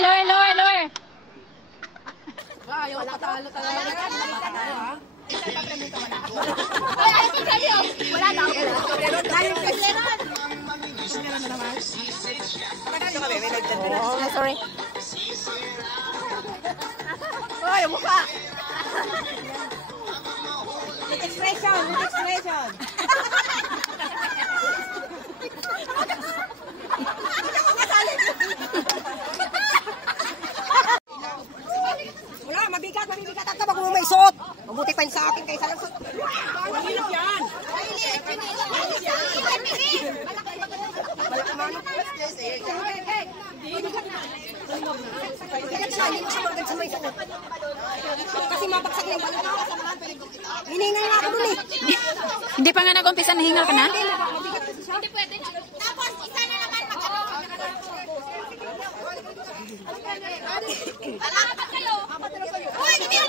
lower, lower, lower. Ayaw, patalo talaga. Wala na ako. Oh, sorry. Hoy, mukha. With expression, with expression. Wala, mabigat at kapag mo may suot. Mabuti pa yun sa akin kaysa lang suot. Mahilap yan. Kasi mapagsak na yung balon. Hiningal na ako dun eh. Hindi pa nga nag-umpisa, nahingal ka na? Hindi pwede. Tapos, isa na naman mag-ano. Apat kayo. Uy, hindi na.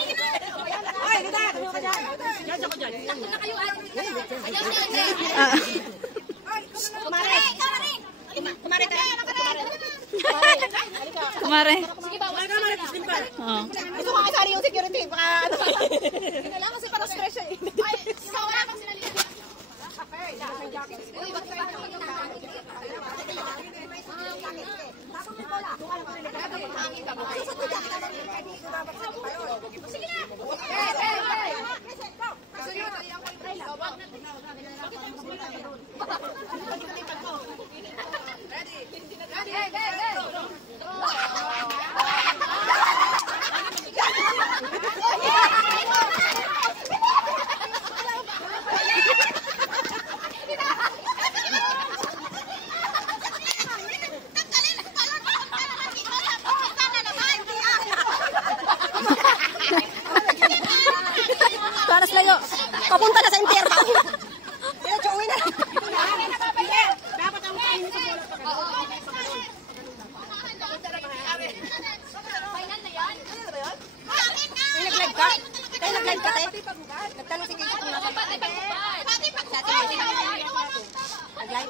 Ay, hindi na. Yan ako dyan. Takto na kayo. Kumare. Kumare ka. Kumare. Sige ba? Kumare ka, Mare. Simple. Oo. Gusto ko kasari yung security. Baka ano. Kailangan kasi para stress siya eh. Ay, isa wala pang sinalihan. Uy, bakit pa kayo na? Sige na! Paras layo. Papunta na sa impyerno. Diretso uwi na. Dapat ang kainin sa bola pa kayo. Final na yan. Ay, nag-live ka? Tayo nag-live ka, te? Nagtanong si Casey kung nasa. Pati pagbubat. Pati pagbubat. Nag-live?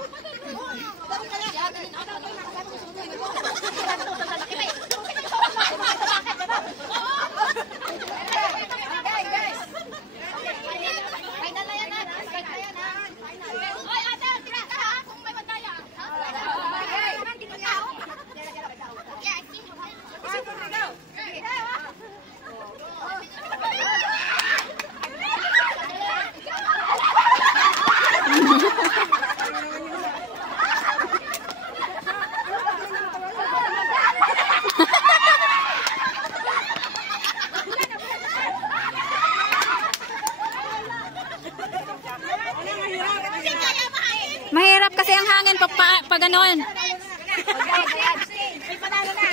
Final na yan ha. Final na yan ha. Oy, ate, tira ka ha. Kung may madaya. Mahirap kasi ang hangin pag ganon. May panalo na.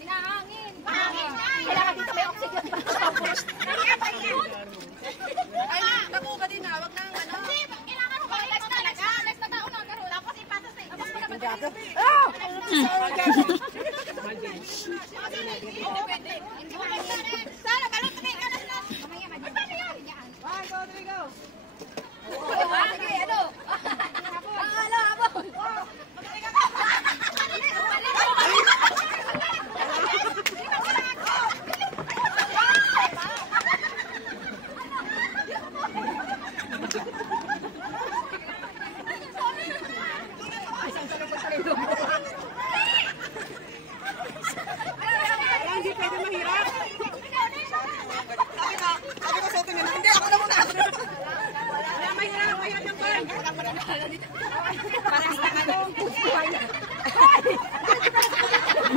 Hinahangin. Mahangin. Kailangan dito may oxygen. Ay, naku ka din ha. Wag nang ano. Kailangan ko relax talaga. Relax na tao na karoon. Tapos ipasa sa tapos ko naman. Sana balot na kayo kanas na. Mamaya madyan. Paano yan? 1, 2, 3, go. Sige, ano? Ano, abon. Hindi pwede mahirap. Sabi ko sa atin na, hindi, ako na muna. Wala, mahirap yung pan. Parang sa ano.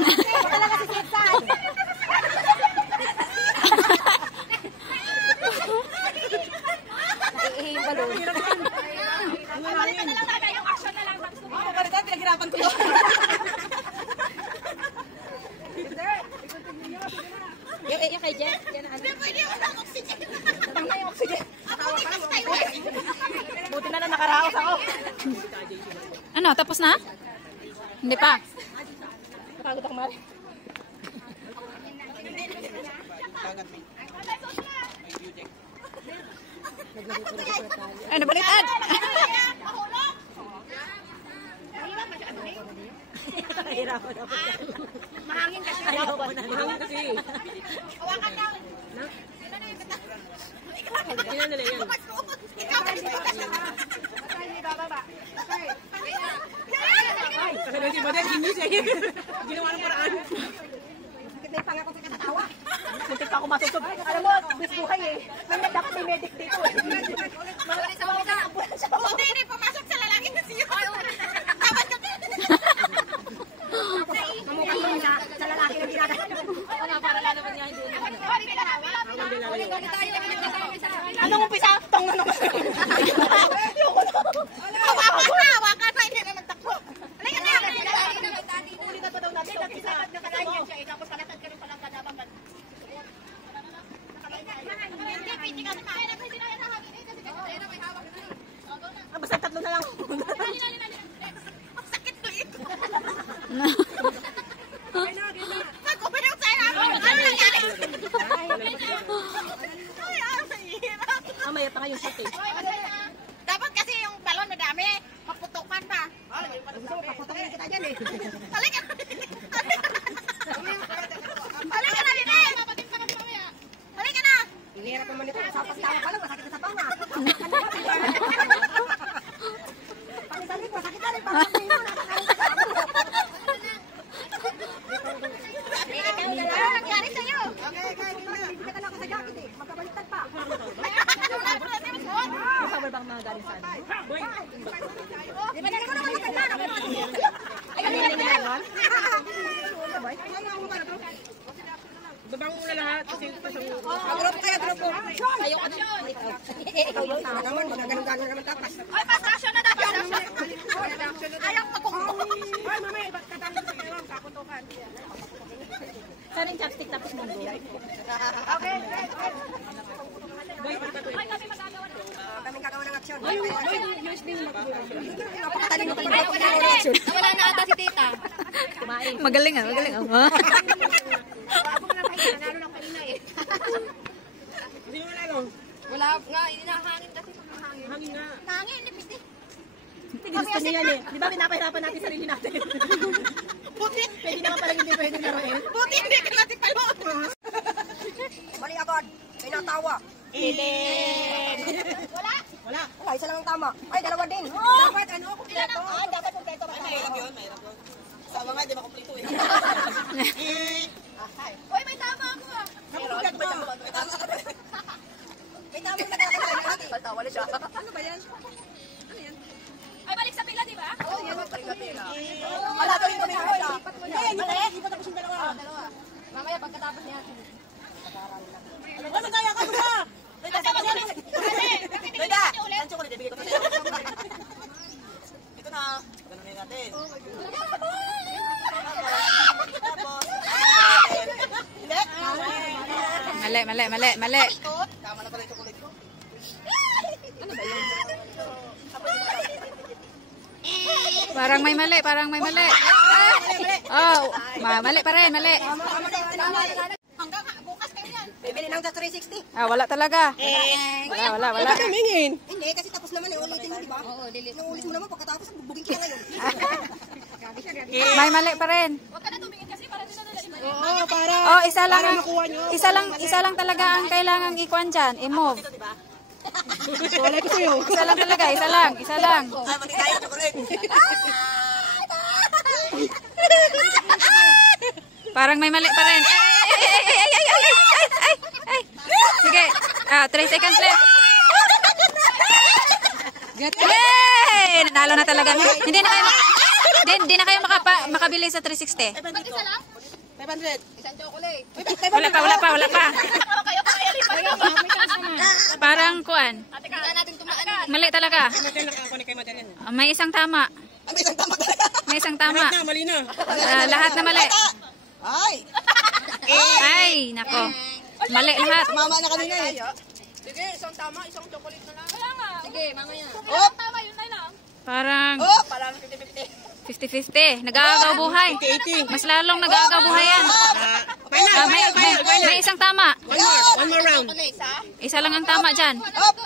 Ito talaga si Sitsan. Yung balon. Balikan na lang tayo. Yung action na lang. Ako pa rin tayo, pinaghirapan ko yun. Yung kay Jen, yan na ano. Hindi pwede yung walang oxygen. Tama yung oxygen. Buti kasi tayo. Buti na nakaraos ako. Ano, tapos na? Hindi pa. Napagod ako, Mari. Ay, nabaliktad. Mahirap ako dapat. Mahangin kasi. Mahangin kasi. Hawakan lang. Kailan nila yan? Ikaw kasi Kasi daw si Baden, inis eh. Ginawa ng paraan. Sakit na yung panga ko sa katatawa. Muntik pa ako masusog. Alam mo, bis buhay eh. May dapat may medic dito eh. Sa mga ambulansya. Buti hindi pumasok sa lalaki kasi yun. Dapat ka Mamukha mo sa lalaki na ginagawa. Oo nga, para lalo niya hindi. Anong umpisa? Tong ano? Hawakan pa, hindi na nagtakbo. Halika na. Ulitan pa daw natin. Tapos kalakad ka rin palang kadabang. Hindi, pwede ka na. Pwede na yan hahagin. Kasi kaya na may hawak na. Basta tatlo na lang. Sakit to eh. Pag-uminom sa'yo. Ano nangyari? Ay, ang hirap. Mamaya pa kayong shot eh. Dapat kasi yung balon madami. Maputukan pa. Gusto mo, paputokin kita dyan eh. Halika. Halika na, Lina. Halika na. Hirap naman ito. Sa pagtawa ka lang, masakit na sa panga. Pag-isalik, masakit na rin. Pag-isalik mo, nakakaroon ka sa amo. Ano nangyari sa'yo? Bibigyan na ako sa jacket eh. Magkabaliktad pa. Bawal bang mga galing sa ano? Di ba ko naman ito na? Ay, kanina ginagawa? Babang mo na lahat. Kasi Group kayo, group. Ayaw ka na. Ikaw yung tama naman. Magaganon-ganon naman tapas. Ay, fast action na dapat. Ayaw magkukuha. Ay, mamay. Ba't katalo sa iyo? Kaputukan. Saan yung chopstick tapos mundo? Okay. Kaming gagawa ng aksyon. Wala na ata si tita. Magaling ah, magaling ah. Nanalo lang kanina eh. hindi mo lalo. Wala nga, inahangin kasi mahangin. Hangin nga. Hangin, nipis eh. Gusto niya yan eh. Di ba pinapahirapan natin sarili natin? Buti, Pwede naman parang hindi pwede laruin. buti hindi ka natin palo. Mali agad. May natawa. Wala. Wala, isa lang ang tama. Ay, dalawa din. Dapat ano, kumpleto. Ay, dapat kumpleto. Mahirap yun. Sama nga, di ba kumplito eh. Uy, may tama ako ah. Kumpleto ba? May tamang nagkakaroon. Tawa siya. Ano ba yan? Ay, balik sa pila, di ba? Oo, yan. Wala daw yung kumikita. Hindi pa tapos yung dalawa. Mamaya, pagkatapos niya. Ano kaya ka ba? Ate, Loida! Ang chocolate, ibigay ko na sa'yo. Ito na. Ganunin natin. Tapos. Hindi. Mali, mali, mali, mali. Tama na pala yung chocolate ko. Parang may mali, parang may mali. Oh, mali pa rin, mali. hanggang bukas kayo yan. Bibili ng 360. Wala talaga. Wala, wala. Kamingin. Hindi, kasi tapos naman eh. Ulitin mo, di ba? Oo, delete. Inuulit mo naman pagkatapos, bubugin ka ngayon. May mali pa rin. Huwag ka na tumingin kasi para din na nila. Oo, para. Oh, isa lang talaga ang kailangang ikuan diyan, i-move. Wala ko sa'yo. Isa lang talaga, isa lang. Ay, mati tayo, chocolate. Parang may mali pa rin. Ay. Sige, 3 seconds left. Yay! Nanalo na talaga. Hindi na kayo makabili sa 360. Mag-isa lang? 500. Isang chocolate. Wala pa. Kayo kaya rin pa. Parang kuan. Ate, kaya natin tumaan. Mali talaga. Madyan nakakunik kay Madyan yan. May isang tama. May isang tama talaga. May isang tama. Na, mali na. Lahat na mali. Ay! Ay, nako. Mali lahat. Mama na kanina eh. Sige, isang tama, isang chocolate na lang. Kaya nga. Sige, mamaya. Oh! Tama, yun na lang. Parang Oh! Parang 50-50. 50-50. Nag-aagaw buhay. 80. Mas lalong nag-aagaw buhay yan. May isang tama. One more round. Ano isa? Isa lang ang tama dyan. Up!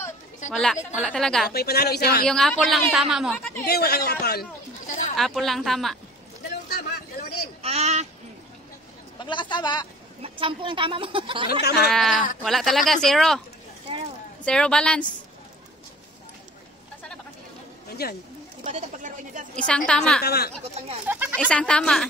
Wala talaga. May panalo isa. Yung apple lang ang tama mo. Hindi, wala kang kapal. Apple lang ang tama. Dalawang tama, dalawa din. Paglakas tama. 10 ang tama mo. Anong tama? Wala talaga, zero. Zero balance. Andyan. Iba dito paglaruin niya dyan. Isang tama. Tama. Ikot lang yan. Isang tama.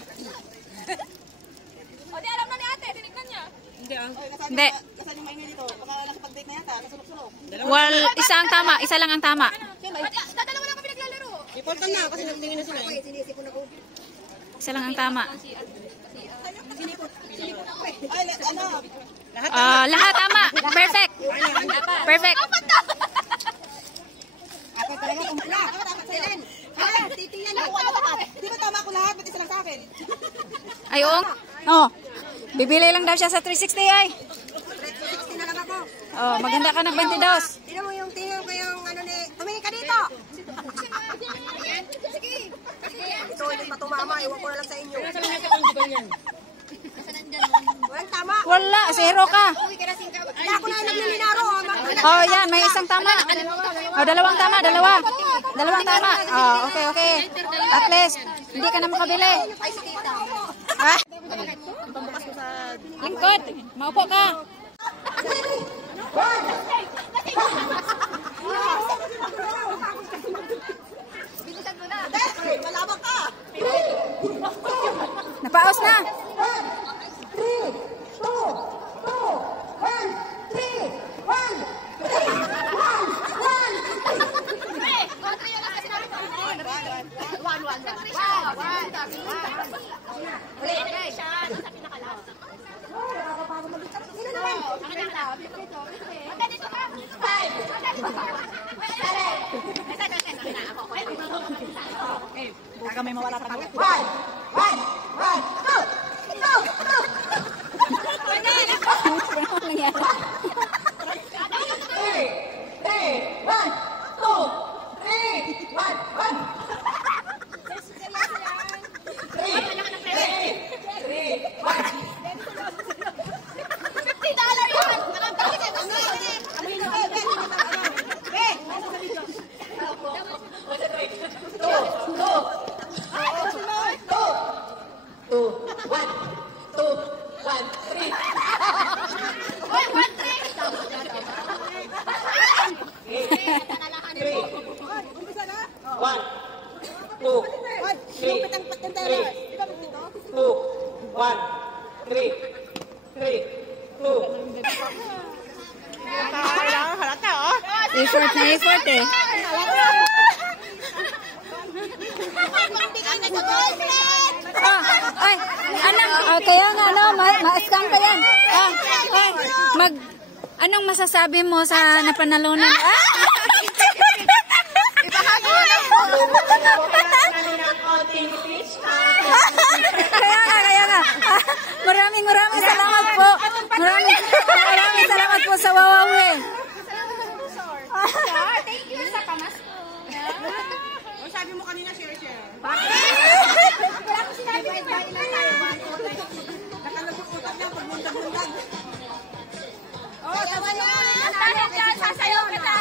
O, di alam na ni ate. Tinignan niya. Hindi ah. Hindi. Kasal yung maingay dito. Baka nakipag-date na yata. Kasulok-sulok. Well, isang tama. Isa lang ang tama. Dadalawa lang kami naglalaro. Important na kasi nagtingin na sila eh. Sinisipon ako. Isa lang ang tama. Ay, ano? Lahat tama. Perfect. Perfect. Ako talaga kumula. Ako dapat sa'yo. Ay, titiyan ako. Ano dapat? Di ba tama ko lahat? Ba't isa lang sa akin? Ay, oo. Oh. Bibili lang daw siya sa 360 ay. 360 na lang ako. Oh, maganda ka ng 22. Tingnan mo yung tingnan ko yung ano ni... Tumingin ka dito! Ito, hindi pa tumama. Iwan ko na lang sa inyo. Walang tama. Wala, zero ka. Hindi ako na naglilinaro. Oh, yan, may isang tama. Oh, dalawang tama, dalawa. Dalawang tama. Oh, okay, okay. At least, hindi ka na makabili. Ha? Lingkod, maupo ka. Malabang ka. Napaos na. Baka may mawala pa kami. Effort na effort eh. Ay, anong, kaya nga, no, ma-scam ka yan. Anong masasabi mo sa napanalunan? Kaya nga. Maraming salamat po. Maraming salamat po sa Wawawi. Thank you sa pamasko. O sabi mo kanina share. Wala ko sinabi ko ba ilan tayo? Nakalagputan niya pagmundag-mundag. Oh, sasayaw kita.